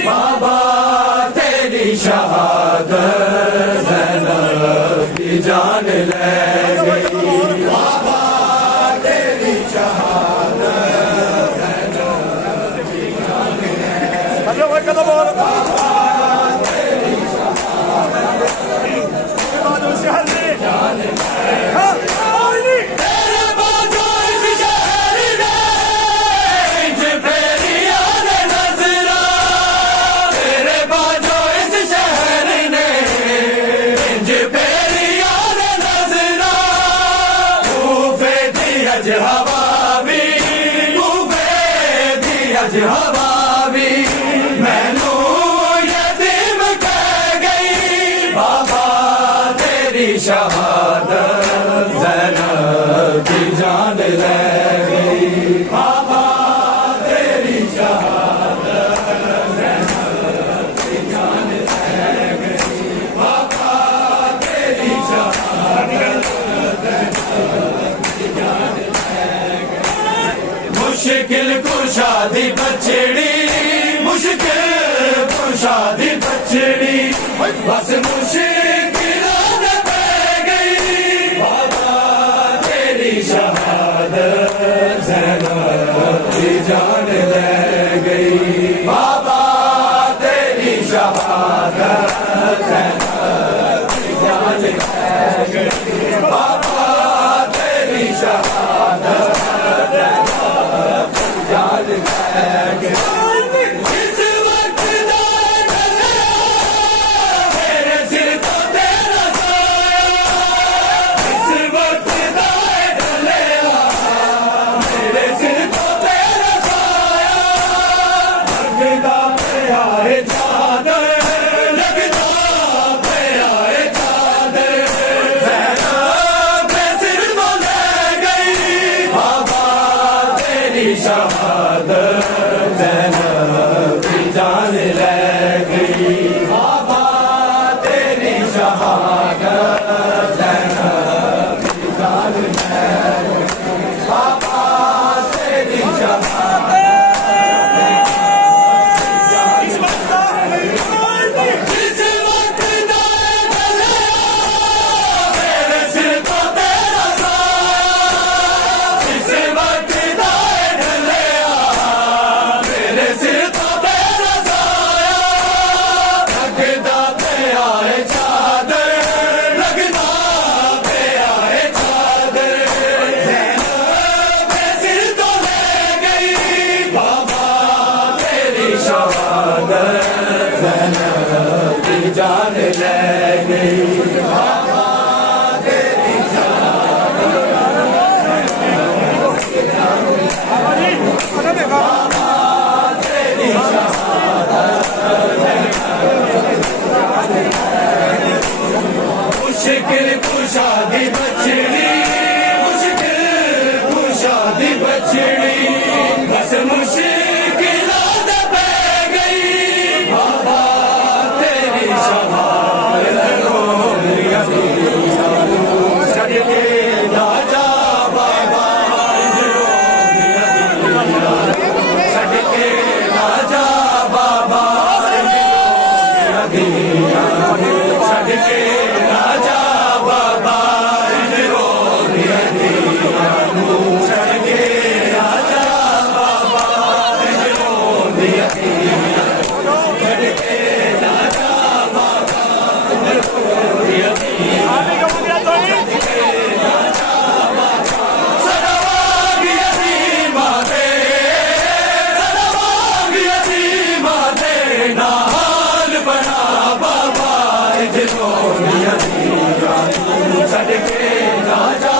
बाबा तेरी शहादत ज़ैनब की जान ले गई। बाबा तेरी शहादत ज़ैनब की जान ले गई। हवा भी मैनू यतीम कह गई। बाबा तेरी शहादत ज़ैनब की जान ले गई। बाबा तेरी शहादत ज़ैनब की जान ले गई। बाबा तेरी शहादत ज़ैनब की जान ले गई। मुश्किल कुशादी बछड़ी, मुश्किल कुशादी बछड़ी, बस मुश्किल पै गई। बाबा तेरी शहादत ज़ैनब की जान ले गई। बाबा तेरी शहादत ज़ैनब की जान ले गई। बाबा तेरी शहादत जान ले गई। इस वक्त मेरे सिर तो तेरा साया, इस वक्त मेरे सिर तो तेरा साया। लगता पे आए चादर, लगता पे आए चादर, ज़ैनब के सिर तो ले गई। बाबा तेरी शहादत ज़ैनब की जान ले गई। बाबा तेरी शहादत ज़ैनब की जान ले गई। बाबा तेरी शहादत ज़ैनब की जान ले गई। बाबा तेरी शहादत बाबा तेरी शहादत मुश्किल कुशादी बछड़ी, मुश्किल कुशादी बछड़ी, बस मुश्किल सदके ना